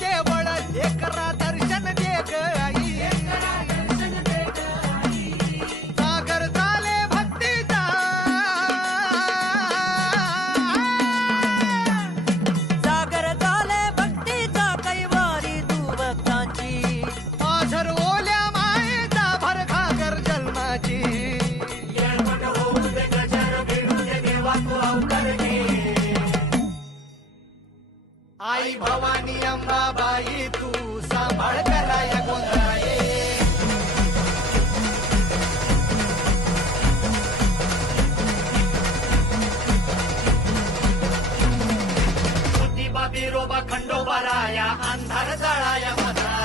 देवळ लेकरा दर्शन दे ग आई सागर झाले भक्तीचा सागर झाले भक्तीचा कैवारी तू भक्तांची पाझर ओल्या मायेचा भर घागर जन्माची येळवट होऊ दे गजर भिडू दे देवा तू अवतार घे आई भवानी अंबाबाई तू सांभाळ कराया गोंधळाये ज्योतिबा बिरोबा खंडोबा राया अंधार जाळाया मधाया